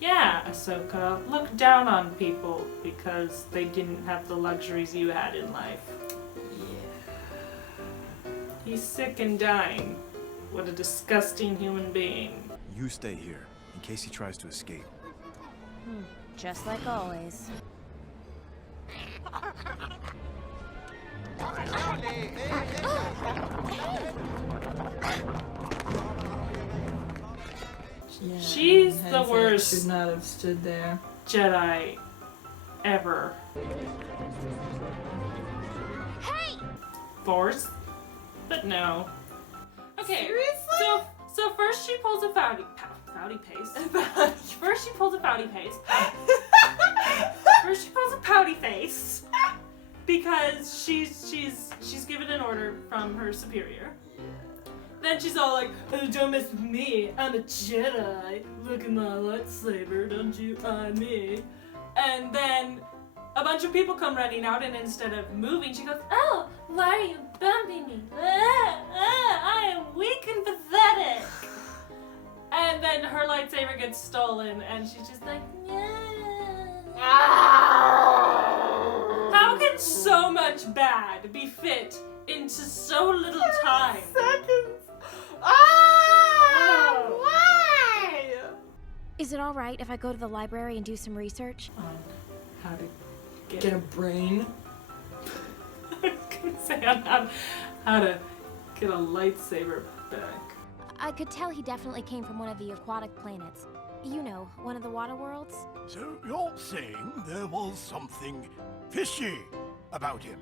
Yeah, Ahsoka, look down on people because they didn't have the luxuries you had in life. Yeah. He's sick and dying. What a disgusting human being. You stay here, in case he tries to escape. Just like always. Yeah, She's in the hindsight, worst Should not have stood there. Jedi ever. Hey! Force? But no. Okay, Seriously? so first she pulls a fouty paste. First she pulls a pouty paste. First she pulls a pouty face because she's given an order from her superior. Then she's all like, oh, don't mess with me, I'm a Jedi. Look at my lightsaber, don't you eye me. And then a bunch of people come running out, and instead of moving, she goes, oh, why are you bumping me? I am weak and pathetic. And then her lightsaber gets stolen, and she's just like, yeah. How can so much bad be fit into so little time? Seconds. Why? Is it alright if I go to the library and do some research? On how to Get a brain. I was gonna say on how to get a lightsaber back. I could tell he definitely came from one of the aquatic planets. You know, one of the water worlds? So you're saying there was something fishy about him?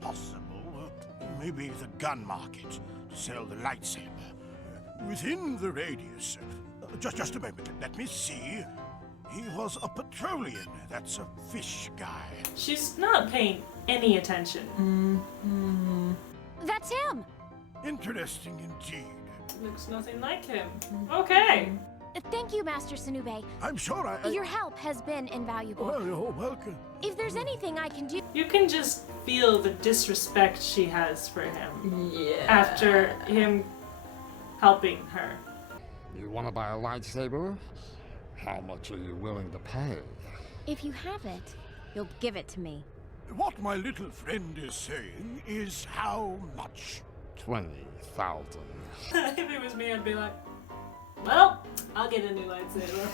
Possible. Maybe the gun market to sell the lightsaber. Within the radius. Just a moment. Let me see. He was a Petrolian. That's a fish guy. She's not paying any attention. That's him! Interesting indeed. Looks nothing like him. Okay. Thank you, Master Sunube. I'm sure I... Your help has been invaluable. Well, you're welcome. If there's anything I can do... You can just feel the disrespect she has for him Yeah. after him helping her. You want to buy a lightsaber? How much are you willing to pay? If you have it, you'll give it to me. What my little friend is saying is how much? 20,000. If it was me, I'd be like, well, I'll get a new lightsaber.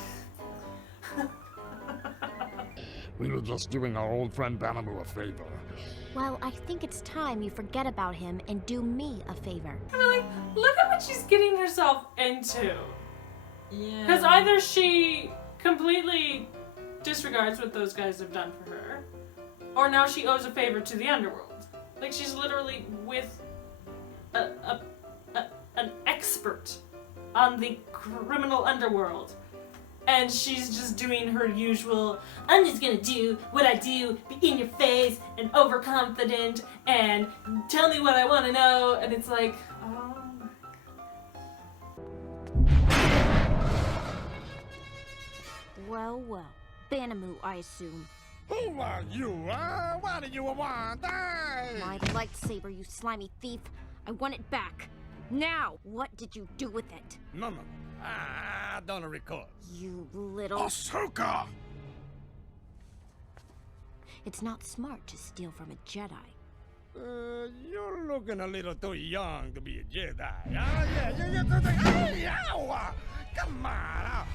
We were just doing our old friend Banamu a favor. Well, I think it's time you forget about him and do me a favor. And I'm like, look at what she's getting herself into. Yeah. Because either she completely disregards what those guys have done for her, or now she owes a favor to the underworld. Like, she's literally with an expert on the criminal underworld. And she's just doing her usual, I'm just gonna do what I do, be in your face and overconfident and tell me what I want to know. And it's like, oh my Well, Banamu, I assume. Who are you? What do you want? My lightsaber, you slimy thief. I want it back. Now, what did you do with it? No. I don't recall. You little... Ahsoka! It's not smart to steal from a Jedi. You're looking a little too young to be a Jedi. Yeah. Come on.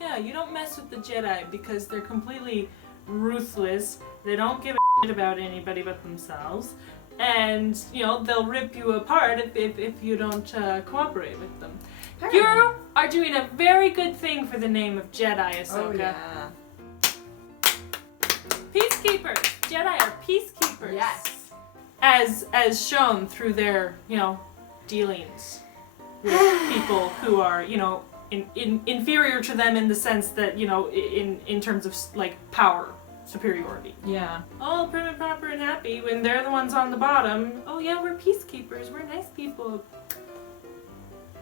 Yeah, you don't mess with the Jedi because they're completely ruthless. They don't give a shit about anybody but themselves. And, you know, they'll rip you apart if you don't cooperate with them. You are doing a very good thing for the name of Jedi, Ahsoka. Oh, yeah. Peacekeepers. Jedi are peacekeepers. Yes. As shown through their, you know, dealings with people who are, you know, inferior to them in the sense that, you know, in terms of, like, power superiority. Yeah. All prim and proper and happy when they're the ones on the bottom. Oh yeah, we're peacekeepers, we're nice people.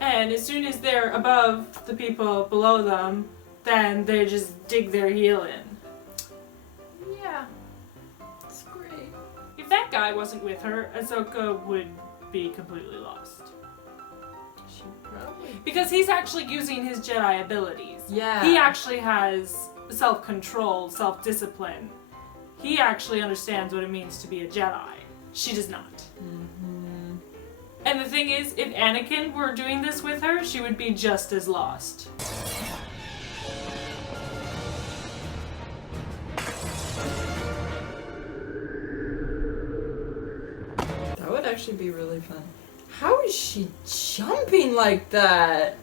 And as soon as they're above the people below them, then they just dig their heel in. Yeah. It's great. If that guy wasn't with her, Ahsoka would be completely lost. She probably. Because he's actually using his Jedi abilities. Yeah. He actually has self-control, self-discipline. He actually understands what it means to be a Jedi. She does not. Mm-hmm. And the thing is, if Anakin were doing this with her, she would be just as lost. That would actually be really fun. How is she jumping like that?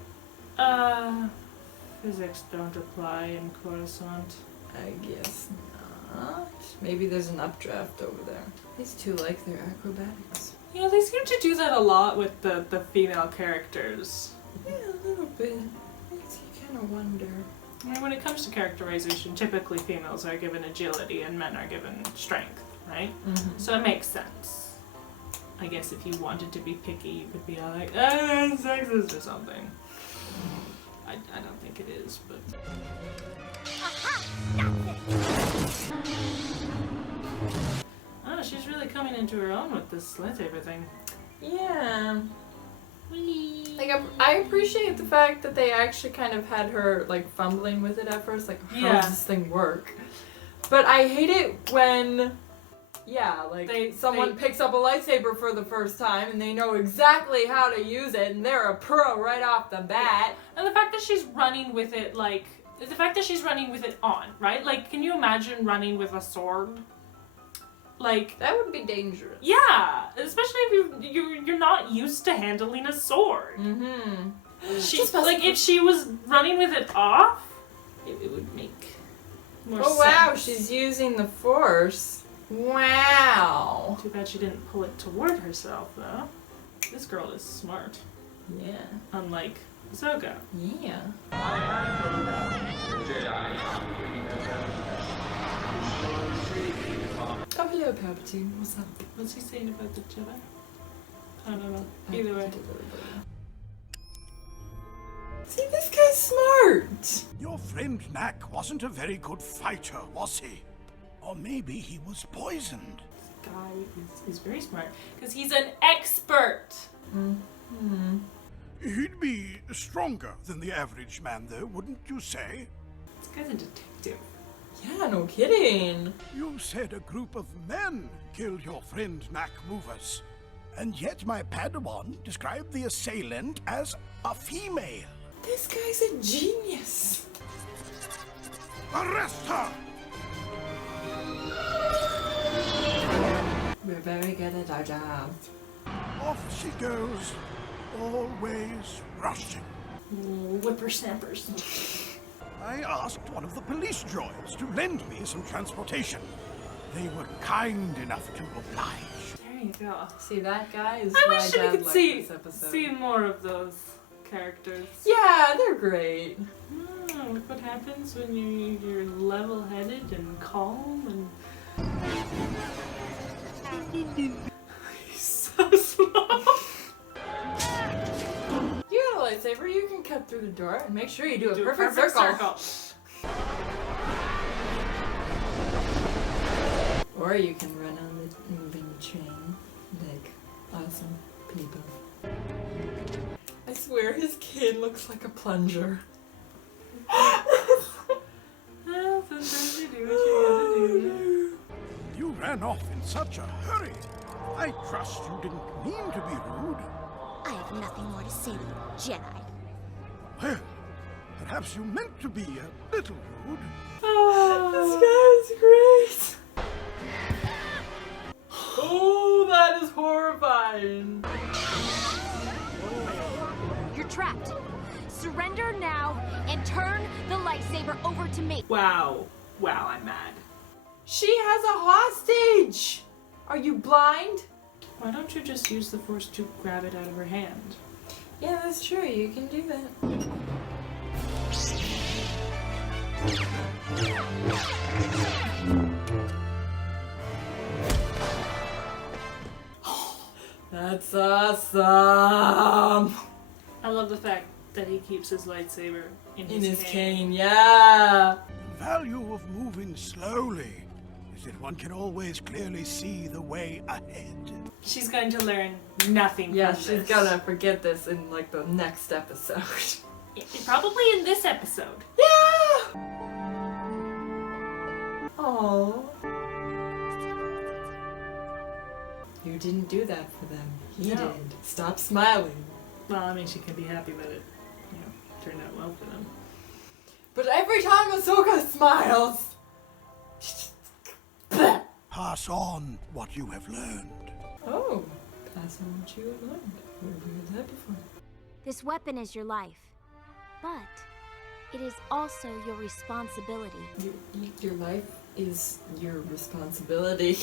Physics don't apply in Coruscant. I guess not. Maybe there's an updraft over there. These two like their acrobatics. Yeah, they seem to do that a lot with the female characters. Yeah, a little bit. Makes you kind of wonder. I mean, when it comes to characterization, typically females are given agility and men are given strength, right? Mm-hmm. So it makes sense. I guess if you wanted to be picky, you could be all like, oh, that's sexist or something. I don't think it is, but... Oh, she's really coming into her own with this lightsaber thing. Yeah. Like, I appreciate the fact that they actually kind of had her, like, fumbling with it at first. Like, how does this thing work? But I hate it when, yeah, like, someone picks up a lightsaber for the first time and they know exactly how to use it and they're a pro right off the bat. And the fact that she's running with it, like, the fact that she's running with it on, right? Like, can you imagine running with a sword? Like, that would be dangerous. Yeah, especially if you're not used to handling a sword. Mm-hmm. Like, if she was running with it off, it would make more sense. Oh wow, she's using the Force. Wow. Too bad she didn't pull it toward herself, though. This girl is smart. Yeah. Unlike Ahsoka. Yeah. Oh, hello, Palpatine. What's up? What's he saying about the Jedi? I don't know. Either way. See, this guy's smart. Your friend Knack wasn't a very good fighter, was he? Or maybe he was poisoned. This guy is very smart. Because he's an expert! Mm-hmm. He'd be stronger than the average man, though, wouldn't you say? This guy's a detective. Yeah, no kidding. You said a group of men killed your friend Knack Movers. And yet my Padawan described the assailant as a female. This guy's a genius. Arrest her! We're very good at our job. Off she goes, always rushing. Whippersnappers. I asked one of the police droids to lend me some transportation. They were kind enough to oblige. There you go. See, that guy is I why wish we Dad could liked see this episode. more of those characters. Yeah, they're great. Look what happens when you're level-headed and calm and... He's so slow. You got a lightsaber, you can cut through the door and make sure you do a Do perfect circle. Or you can run on the moving train like awesome people. I swear his kid looks like a plunger. Well, sometimes you do what you gotta do. You ran off in such a hurry. I trust you didn't mean to be rude. I have nothing more to say to you, Jedi. Well, perhaps you meant to be a little rude. This guy's great. Oh, that is horrifying. You're trapped. Surrender now and turn the lightsaber over to me. Wow. Wow, I'm mad. She has a hostage. Are you blind? Why don't you just use the Force to grab it out of her hand? Yeah, that's true. You can do that. That's awesome. I love the fact that he keeps his lightsaber in In his cane. cane, yeah. The value of moving slowly is that one can always clearly see the way ahead. She's going to learn nothing Yeah, from she's this. gonna forget this in like the next episode. Probably in this episode. Yeah! Oh. You didn't do that for them. He No. did. Stop smiling. Well, I mean, she can be happy that it, you know, turned out well for them. But every time Ahsoka smiles, Pass on what you have learned. oh, pass on what you have learned. Where have you heard that before? This weapon is your life, but it is also your responsibility. Your life is your responsibility.